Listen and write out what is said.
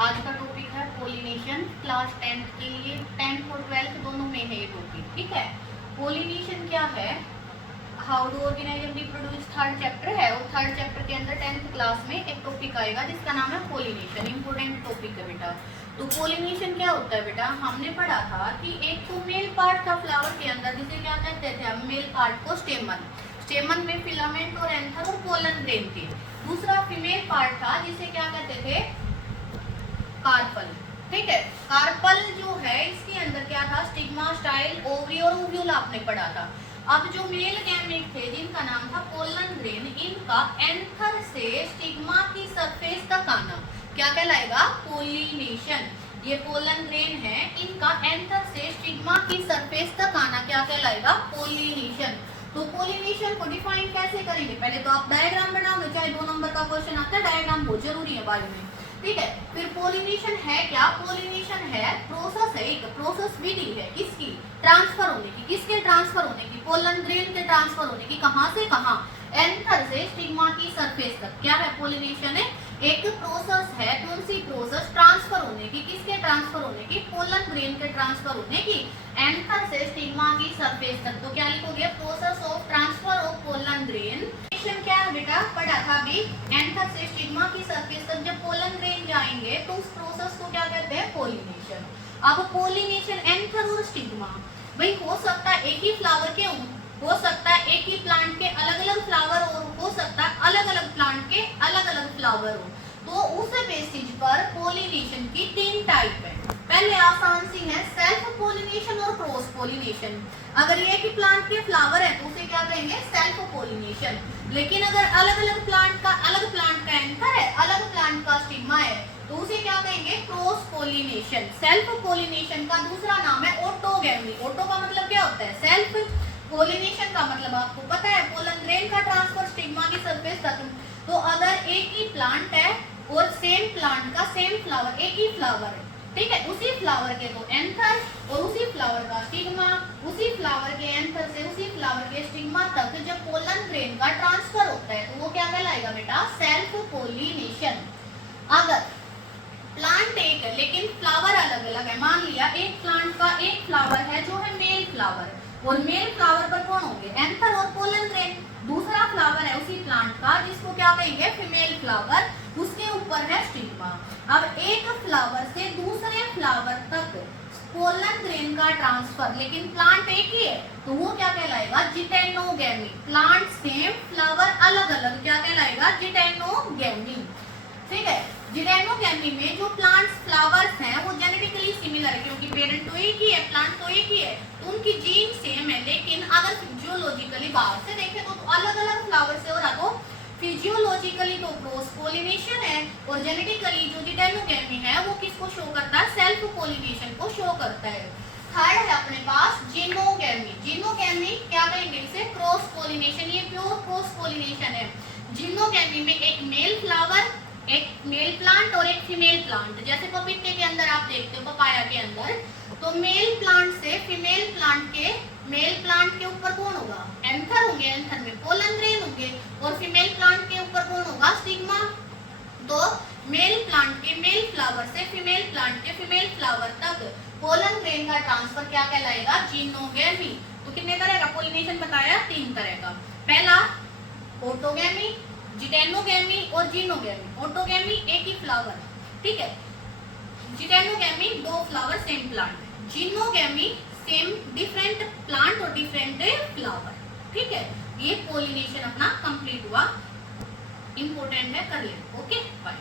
आज का टॉपिक है पोलिनेशन। क्लास 10th के लिए 10th और 12th दोनों में है ये टॉपिक। ठीक है, पोलिनेशन क्या है, how do organism reproduce, third chapter है और थर्ड चैप्टर के अंदर 10th क्लास में एक टॉपिक आएगा जिसका नाम है पोलिनेशन। इंपोर्टेंट टॉपिक है बेटा। तो पोलिनेशन क्या होता है बेटा, हमने पढ़ा था कि एक तो मेल पार्ट था फ्लावर के अंदर जिसे क्या कहते थे हम, मेल पार्ट को स्टेमन, स्टेमन में फिलामेंट और एंथर और पोलन ग्रेन थे। दूसरा फीमेल पार्ट था जिसे क्या कहते थे, कार्पल। ठीक है, कार्पल जो है इसके अंदर क्या था, स्टिग्मा, स्टाइल, ओवरी और ओव्यूल आपने पढ़ा था। अब जो मेल गैमेट थे जिनका नाम था पोलन ग्रेन, इनका एंथर से स्टिग्मा की सरफेस तक आना क्या कहलाएगा, पोलिनेशन। ये पोलन ग्रेन है, इनका एंथर से स्टिग्मा की सरफेस तक आना क्या कहलाएगा, पोलिनेशन। तो पोलिनेशन को डिफाइन कैसे करेंगे, पहले तो आप डायग्राम बनाओगे, चाहे 2 नंबर का क्वेश्चन आता है डायग्राम बहुत जरूरी है बायो में। ठीक है, फिर पोलिनेशन है क्या, पोलिनेशन है प्रोसेस, है एक प्रोसेस विधि है किसकी, ट्रांसफर होने की। किसके ट्रांसफर होने की, पोलन ग्रेन के ट्रांसफर होने की। कहां से कहां, एंथर से स्टिग्मा की सरफेस तक। क्या है पोलिनेशन, है एक प्रोसेस है, कौन सी प्रोसेस, ट्रांसफर होने की। किसके ट्रांसफर होने की, पोलन ग्रेन के ट्रांसफर होने की, एंथर से स्टिग्मा की सरफेस तक। तो क्या लिखोगे, process of transfer of pollen grain. क्या है बेटा, पढ़ा था अभी, एंथर से स्टिग्मा की सरफेस तक जब पोलन ग्रेन जाएंगे तो उस प्रोसेस को क्या कहते हैं, पोलिनेशन। अब पोलिनेशन एंथर और स्टिग्मा, भाई हो सकता है एक ही फ्लावर के हो सकता है एक ही प्लांट के अलग अलग फ्लावर और हो सकता है अलग अलग प्लांट के अलग अलग फ्लावर हो। तो उस बेसिस पर पोलिनेशन की 3 टाइप है। पहले आसान सी है, सेल्फ पोलिनेशन और क्रॉस पोलिनेशन। अगर ये कि प्लांट के फ्लावर है तो उसे क्या कहेंगे, सेल्फ पोलिनेशन। लेकिन अगर अलग अलग प्लांट का एंथर है, अलग प्लांट का स्टिग्मा है तो उसे क्या कहेंगे, क्रॉस पोलिनेशन। सेल्फ पोलिनेशन का दूसरा नाम है ऑटोगैमी। ऑटो का मतलब क्या होता है, सेल्फ। पोलिनेशन का मतलब आपको पता है, पोलन ग्रेन का ट्रांसफर स्टिग्मा की सरफेस तक। तो अगर एक ही प्लांट है और सेम प्लांट का सेम फ्लावर, एक ही फ्लावर है, ठीक है, उसी फ्लावर के दो एंथर और उसी फ्लावर का स्टिग्मा, उसी फ्लावर के एंथर से उसी फ्लावर के स्टिग्मा तक जब पोलन ग्रेन का ट्रांसफर होता है तो वो क्या कहलाएगा बेटा, सेल्फ पोलिनेशन। अगर प्लांट एक है लेकिन फ्लावर अलग अलग है, मान लिया एक प्लांट का एक फ्लावर है जो है मेल फ्लावर, और मेल फ्लावर पर कौन होंगे, एंथर और पोलन ग्रेन। दूसरा फ्लावर है उसी प्लांट का जिसको क्या कहेंगे, फीमेल फ्लावर, उसके ऊपर है स्टिग्मा। अब एक फ्लावर से दूसरे फ्लावर तक पोलन ग्रेन का ट्रांसफर, लेकिन प्लांट एक ही है तो वो क्या कहलाएगा, जिटेनोगैमी। प्लांट सेम फ्लावर अलग अलग क्या कहलाएगा, जिटेनोगैमी। ठीक है, जिटेनोगैमी में जो प्लांट्स फ्लावर्स हैं वो जेनेटिकली सिमिलर है क्योंकि पेरेंट तो एक ही है, प्लांट तो एक ही है, तो उनकी जीन सेम है। लेकिन अगर फिजियोलॉजिकली बाहर से देखें तो अलग अलग फ्लावर से हो रहा, तो फिजियोलॉजिकली तो क्रॉस पोलिनेशन है और जेनेटिकली जो जिटेनोगैमी है वो किसको शो करता है, सेल्फ पोलिनेशन को शो करता है। थर्ड है अपने पास जिनोगैमी। जिनोगैमी क्या कहेंगे इसे, क्रॉस पोलिनेशन। ये प्योर क्रॉस पोलिनेशन है। जिनोगैमी में एक मेल फ्लावर, एक मेल प्लांट और एक फीमेल प्लांट। जैसे पपीते के अंदर आप देखते हो, पपाया के अंदर, तो मेल प्लांट से फीमेल प्लांट के, मेल प्लांट के ऊपर कौन होगा, एंथर होंगे, एंथर में पोलन ग्रेन होंगे, और फीमेल प्लांट के ऊपर कौन होगा, स्टिग्मा। तो मेल प्लांट के मेल फ्लावर से फीमेल प्लांट के फीमेल फ्लावर तक पोलन ग्रेन का ट्रांसफर क्या कहलाएगा, जिनोगैमी। तो कितने तरह का पोलिनेशन बताया, 3 तरह का। पहला ऑटोगैमी, जिटेनोगैमी और जिनोगैमी। ऑटोगैमी एक ही फ्लावर, ठीक है, geitonogamy 2 flower same plant, xenogamy same different plant और डिफरेंट फ्लावर। ठीक है, ये पोलिनेशन अपना कंप्लीट हुआ। इंपॉर्टेंट है, कर ले। Okay, bye.